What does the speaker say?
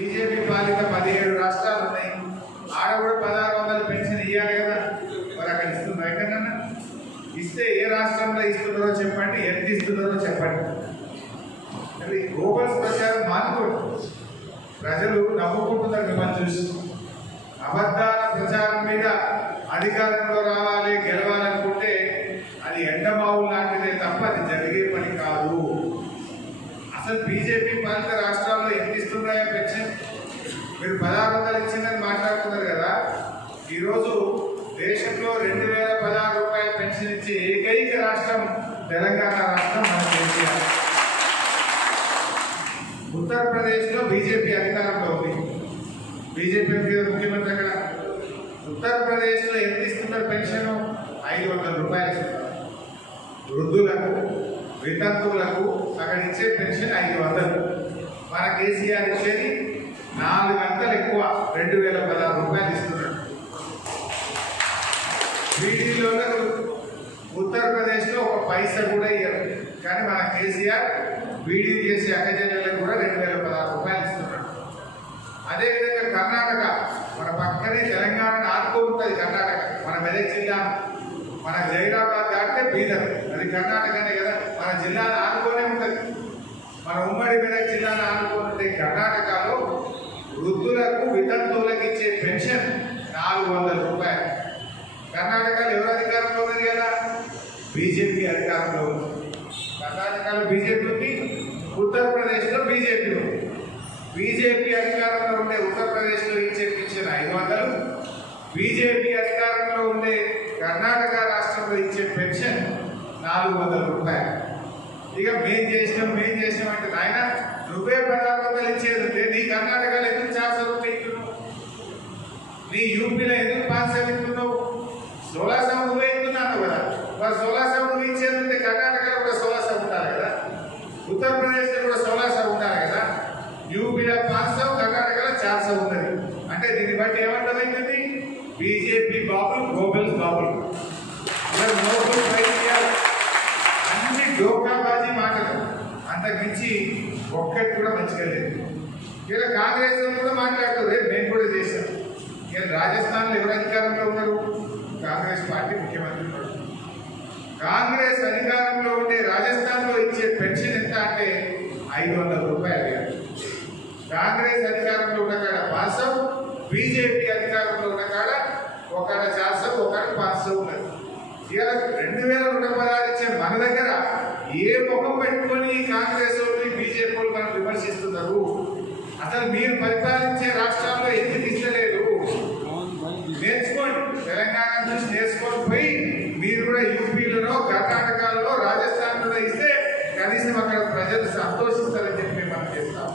BJP పాలిత పదిహేడు రాష్ట్రాలు ఉన్నాయి. ఆడ కూడా పదహారు వందలు పెన్షన్ ఇవ్వాలి కదా. మరి అక్కడ ఇస్తున్నారు ఎక్కడన్నా ఇస్తే ఏ రాష్ట్రంలో ఇస్తున్నారో చెప్పండి ఎంత ఇస్తున్నారో చెప్పండి. మరి గోబల్స్ ప్రచారం మానుకోండి. ప్రజలు నవ్వుకుంటున్నారు మిమ్మల్ని చూసి. అబద్ధాల ప్రచారం మీద అధికారంలో రావాలి గెలవాలనుకుంటే అది ఎండమావు లాంటిదే తప్ప అది జరిగే పని కాదు. అసలు బీజేపీ పాలిత రాష్ట్రాలు మీరు పదహారు వందలు ఇచ్చిందని మాట్లాడుతున్నారు కదా. ఈరోజు దేశంలో రెండు వేల పదహారు రూపాయల పెన్షన్ ఇచ్చే ఏకైక రాష్ట్రం తెలంగాణ రాష్ట్రం మన కేసీఆర్ ఉత్తరప్రదేశ్లో బీజేపీ అధికారంలో ఉంది. బీజేపీ ముఖ్యమంత్రి అక్కడ. ఉత్తరప్రదేశ్లో ఎంత ఇస్తున్నారు పెన్షన్? ఐదు వందల రూపాయలు వృద్ధులకు వితంతువులకు అక్కడ ఇచ్చే పెన్షన్ ఐదు వందలు మన కేసీఆర్ ఇచ్చేది నాలుగు గంటలు ఎక్కువ రెండు వేల పదహారు రూపాయలు ఇస్తున్నాడు వీటిలో ఉత్తరప్రదేశ్లో కూడా ఇవ్వరు కానీ మన కేసీఆర్ బీడీ చేసే అక్కజనులకు కూడా రెండు వేల పదహారు రూపాయలు ఇస్తున్నాడు. అదేవిధంగా కర్ణాటక మన పక్కనే తెలంగాణను ఆదుకుంటుంది కర్ణాటక. మన మెదక్ జిల్లా మన జైరాబాద్ దాటితే బీదర్. అది కర్ణాటకనే కదా. మన జిల్లాను ఆడుకోనే ఉంటుంది. మన ఉమ్మడి మెదక్ జిల్లాను ఆడుకుంటే కర్ణాటకలో వృద్ధులకు వితంతువులకు ఇచ్చే పెన్షన్ నాలుగు వందల రూపాయలు కర్ణాటకలో ఎవరు అధికారంలో ఉన్నది కదా బీజేపీ అధికారంలో ఉంది కర్ణాటకలో బీజేపీ ఉంది ఉత్తరప్రదేశ్లో బీజేపీ ఉంది. బీజేపీ అధికారంలో ఉండే ఉత్తరప్రదేశ్లో ఇచ్చే పెన్షన్ ఐదు వందలు. బీజేపీ అధికారంలో ఉండే కర్ణాటక రాష్ట్రంలో ఇచ్చే పెన్షన్ నాలుగు వందల రూపాయలు. ఇక మేం చేసినాం మేం చేసినాం అంటే నాయన నువ్వే పదహారు వందలు ఇచ్చేది ఉంటే నీ కర్ణాటకలో ఎందుకు చార్జ్ చదువుతున్నావు నీ యూపీలో ఎందుకు పాస్ చదువుతున్నావు సోలాసం నువ్వే ఇస్తున్నాను కదా? మరి సోలాసం నువ్వు ఇచ్చేది ఉంటే కర్ణాటకలో కూడా సోలాసం ఉంటారు కదా? ఉత్తరప్రదేశ్లో కూడా సోలాసం ఉండాలి కదా. యూపీలో పాంచ కర్ణాటకలో చార్జ్ ఉన్నది. అంటే దీన్ని బట్టి ఏమర్థమైంది బీజేపీ బాబులు గోబెల్స్ బాబులు. అన్ని డోకాబాజీ మాటలు. అంతకుమించి ఒక్కటి కూడా మంచిగా లేదు. ఇలా కాంగ్రెస్ కూడా మాట్లాడుతారు రేపు మేము కూడా చేశాం. ఇలా రాజస్థాన్లో ఎవరు అధికారంలో ఉన్నారు? కాంగ్రెస్ పార్టీ ముఖ్యమంత్రి కాంగ్రెస్ అధికారంలో ఉండే రాజస్థాన్లో ఇచ్చే పెన్షన్ ఎంత అంటే ఐదు వందల రూపాయలు కాంగ్రెస్ అధికారంలో ఉన్న కాడ పాసం బీజేపీ అధికారంలో ఉన్న కాడ ఒకడ చాసం ఒకడ పాసం ఉన్నది. ఇలా రెండు వేల రెండు పదాలు ఇచ్చే మన దగ్గర ఏ ముఖం పెట్టుకొని కాంగ్రెస్ బీజేపీ వాళ్ళు మనం విమర్శిస్తున్నారు? అసలు మీరు పరిపాలన ప్రజలు సంతోషిస్తారని చెప్పి మనం చేస్తాం